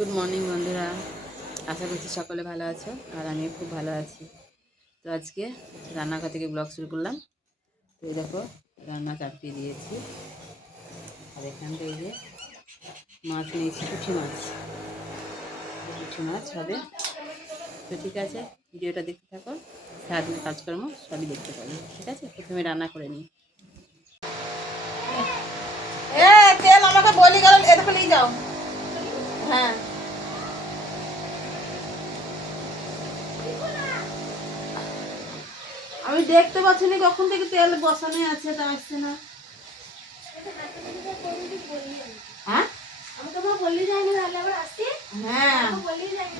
Good morning বন্ধুরা, আশা করছি সকলে ভালো আছো আর আমিও খুব ভালো আছি। তো আজকে রান্নাঘর থেকে ব্লগ শুরু করলাম। তো এই দেখো রান্না চাপিয়ে দিয়েছি। আর এখান থেকে যে মাছ নিয়েছি, পুঁটি মাছ হবে। তো ঠিক আছে, ভিডিওটা দেখতে থাকো, সারাদিনের কাজকর্ম সবই দেখতে পাবে। ঠিক আছে, প্রথমে রান্না করে নিই। তেল আমাকে বলি গেল, এদিকে নিয়ে যাও। হ্যাঁ, আমি দেখতে পাচ্ছি না কখন থেকে তেল বসানো আছে, তা আসছে না। হ্যাঁ, আমি তোমার বললি যাইনি, তাহলে আবার আসছি। হ্যাঁ, বললি যাইনি।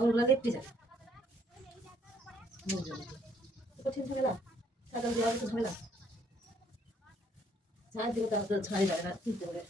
ওগুলো দেখতে যায় কঠিন ঝামেলা, সাধারণ দেওয়ার কিছু ঝামেলা, ছাড় দিলে তার তো ছাড়ি যাবে না, কিনতে হবে।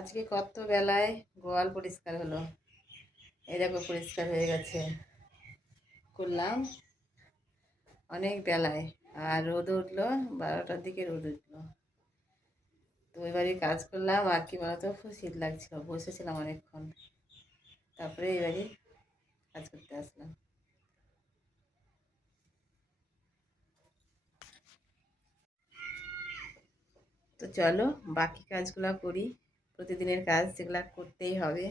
আজকে কত বেলায় গোয়াল পরিষ্কার হলো, এই দেখো পরিষ্কার হয়ে গেছে। করলাম অনেক বেলায়, আর রোদ উঠলো 12টার দিকে রোদ উঠলো। তো এবারে কাজ করলাম, আর কি বলতো খুব শীত লাগছিল, বসেছিলাম অনেকক্ষণ, তারপরে এবারে কাজ করতে আসলাম। তো চলো বাকি কাজগুলো করি, প্রতিদিনের কাজ যেগুলো করতেই হবে।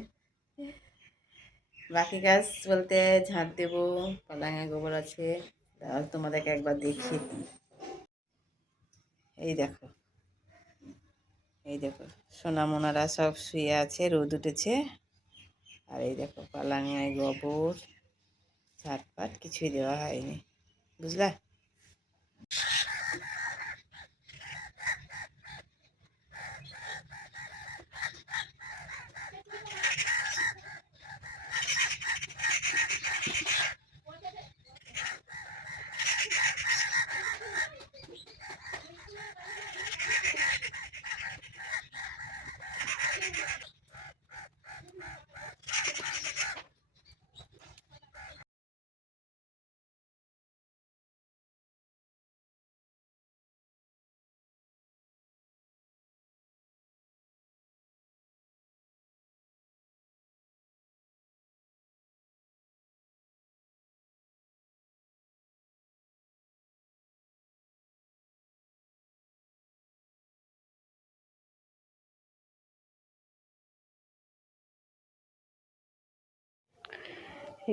বাকি কাজ বলতে ঝাঁট দেবো, পালাঙে গোবর আছে, তোমাদেরকে একবার দেখিয়ে দিই। এই দেখো, এই দেখো সোনামোনারা সব শুয়ে আছে, রোদ উঠেছে। আর এই দেখো পালাঙে গোবর, ঝাঁটপাট কিছুই দেওয়া হয়নি, বুঝলা।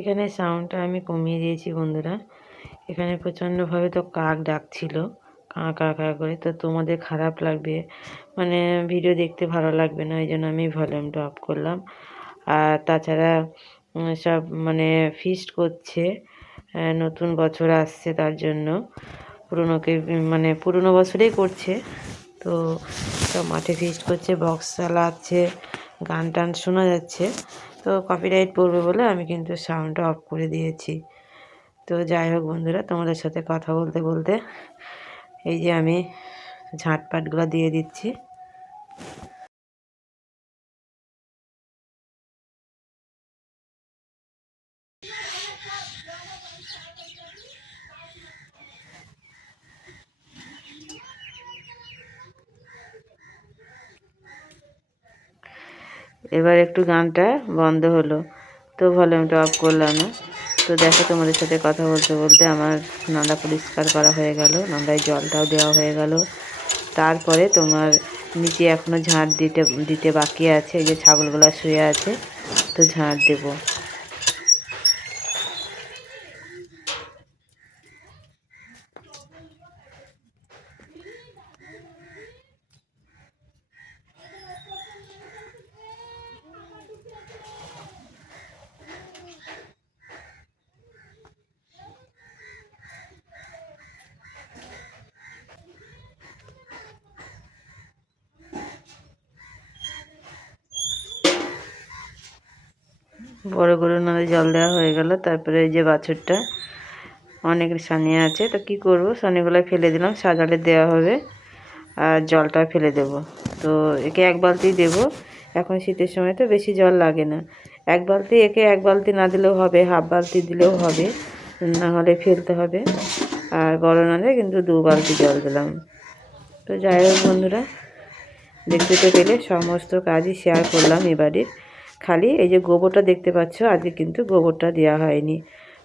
এখানে সাউন্ডটা আমি কমিয়ে দিয়েছি বন্ধুরা। এখানে প্রচণ্ডভাবে তো কাক ডাকছিল, কা কা কা করে, তো তোমাদের খারাপ লাগবে, মানে ভিডিও দেখতে ভালো লাগবে না, এই জন্য আমি ভলিউমটা অফ করলাম। আর তাছাড়া সব মানে ফিস্ট করছে, নতুন বছর আসছে তার জন্য, পুরনোকে মানে পুরনো বছরেই করছে। তো সব মাঠে ফিস্ট করছে, বক্স চালাচ্ছে, গান টান শোনা যাচ্ছে। তো কপিরাইট পড়বে বলে আমি কিন্তু সাউন্ডটা অফ করে দিয়েছি। তো যাই হোক বন্ধুরা, তোমাদের সাথে কথা বলতে বলতে এই যে আমি ঝাঁটপাটগুলো দিয়ে দিচ্ছি। এবার একটু গানটা বন্ধ হলো, তো ভলিউমটা অফ করলাম না। তো দেখো তোমাদের সাথে কথা বলতে বলতে আমার নালা পরিষ্কার করা হয়ে গেল, নালায় জলটাও দেওয়া হয়ে গেল। তারপরে তোমার নিচে এখনও ঝাঁট দিতে দিতে বাকি আছে, এই যে ছাগলগুলো শুয়ে আছে, তো ঝাঁট দেবো। বড় গরুর নালে জল দেওয়া হয়ে গেল। তারপরে এই যে বাছুরটা, অনেক সানি আছে, তো কী করবো, সানিগুলো ফেলে দিলাম, সাজালে দেওয়া হবে, আর জলটা ফেলে দেব। তো একে এক বালতি দেবো, এখন শীতের সময় তো বেশি জল লাগে না। এক বালতি, একে এক বালতি না দিলেও হবে, হাফ বালতি দিলেও হবে, না হলে ফেলতে হবে। আর বড় নালে কিন্তু 2 বালতি জল দিলাম। তো যাই হোক বন্ধুরা, দেখতে তো পেলে সমস্ত কাজই শেয়ার করলাম এবারে। খালি এই যে গোবরটা দেখতে পাচ্ছ, আজকে কিন্তু গোবরটা দেওয়া হয়নি,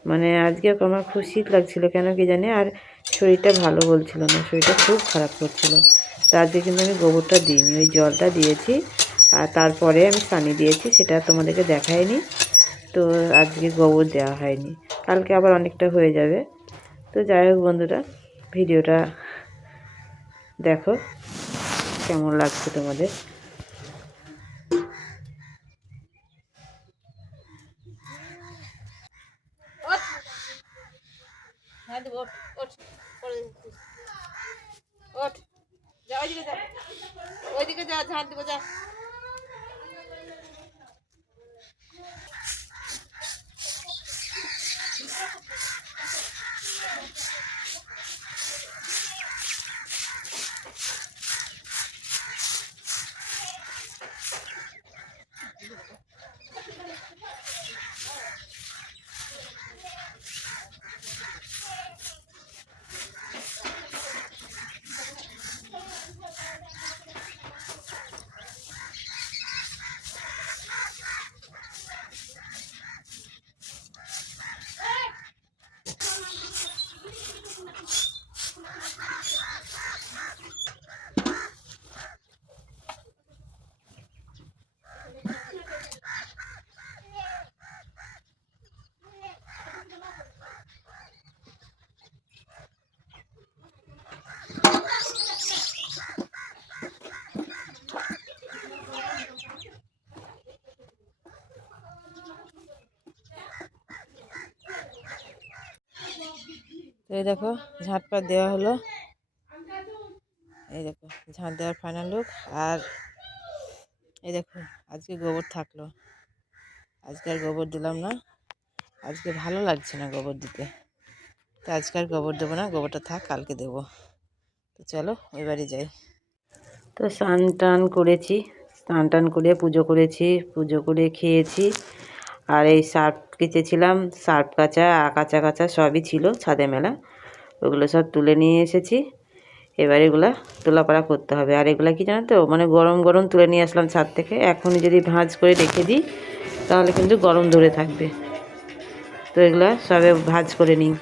মানে আজকে আমার খুব শীত লাগছিল কেন কি জানি, আর শরীরটা ভালো বলছিল না, শরীরটা খুব খারাপ করছিল। তো আজকে কিন্তু আমি গোবরটা দিইনি, ওই জলটা দিয়েছি, আর তারপরে আমি সানি দিয়েছি, সেটা তোমাদেরকে দেখাইনি। তো আজকে গোবর দেওয়া হয়নি, কালকে আবার অনেকটা হয়ে যাবে। তো যাই হোক বন্ধুরা, ভিডিওটা দেখো কেমন লাগছে তোমাদের। হ্যাঁ দেবো, ওঠ, পরে ওঠ, যা ওইদিকে যা, ওইদিকে যা, ঝাঁট দেবো যা। তো এই দেখো ঝাঁটপাট দেওয়া হলো, এই দেখো ঝাঁট দেওয়ার ফাইনাল লুক। আর এই দেখো আজকে গোবর থাকলো, আজকে আর গোবর দিলাম না, আজকে ভালো লাগছে না গোবর দিতে, তো আজকে আর গোবর দেবো না, গোবরটা থাক কালকে দেবো। তো চলো এবারে যাই। তো স্নান টান করেছি, স্নান টান করে পুজো করেছি, পুজো করে খেয়েছি। আর এই সার্ফ কেচেছিলাম, সার্ফ কাচা কাচা কাচা সবই ছিল ছাদে মেলা, ওগুলো সব তুলে নিয়ে এসেছি। এবার এগুলা তোলাপাড়া করতে হবে। আর এগুলা কি জানো তো, মানে গরম গরম তুলে নিয়ে আসলাম ছাদ থেকে, এখনই যদি ভাঁজ করে রেখে দিই তাহলে কিন্তু গরম ধরে থাকবে। তো এগুলা সবে ভাঁজ করে নিই।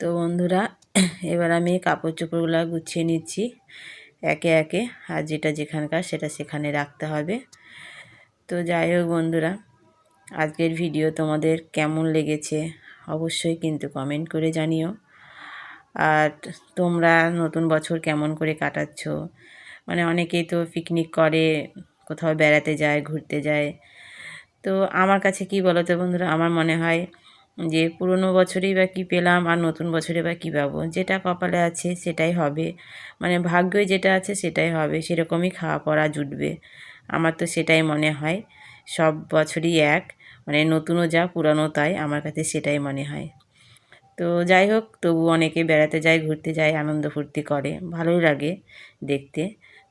তো বন্ধুরা এবার আমি কাপড় চোপড়গুলো গুছিয়ে নিচ্ছি একে একে, আর যেটা যেখানকার সেটা সেখানে রাখতে হবে। তো যাই হোক বন্ধুরা, আজকের ভিডিও তোমাদের কেমন লেগেছে অবশ্যই কিন্তু কমেন্ট করে জানিও। আর তোমরা নতুন বছর কেমন করে কাটাচ্ছ, মানে অনেকেই তো পিকনিক করে, কোথাও বেড়াতে যায়, ঘুরতে যায়। তো আমার কাছে কি বলো তো বন্ধুরা, আমার মনে হয় যে পুরনো বছরেই বা কী পেলাম আর নতুন বছরে বা কী পাবো, যেটা কপালে আছে সেটাই হবে, মানে ভাগ্যই যেটা আছে সেটাই হবে, সেরকমই খাওয়া পড়া জুটবে। আমার তো সেটাই মনে হয়, সব বছরই এক, মানে নতুনও যা পুরানো তাই, আমার কাছে সেটাই মনে হয়। তো যাই হোক, তবু অনেকে বেড়াতে যায়, ঘুরতে যায়, আনন্দ ফুর্তি করে, ভালোই লাগে দেখতে।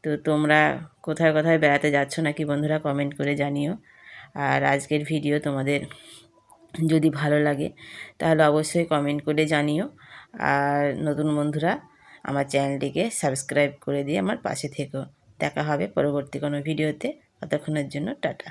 তো তোমরা কোথায় কোথায় বেড়াতে যাচ্ছ নাকি বন্ধুরা কমেন্ট করে জানিও। আর আজকের ভিডিও তোমাদের যদি ভালো লাগে তাহলে অবশ্যই কমেন্ট করে জানিও। আর নতুন বন্ধুরা আমার চ্যানেলটিকে সাবস্ক্রাইব করে দিয়ে আমার পাশে থেকো। দেখা হবে পরবর্তী কোনো ভিডিওতে, ততক্ষণের জন্য টাটা।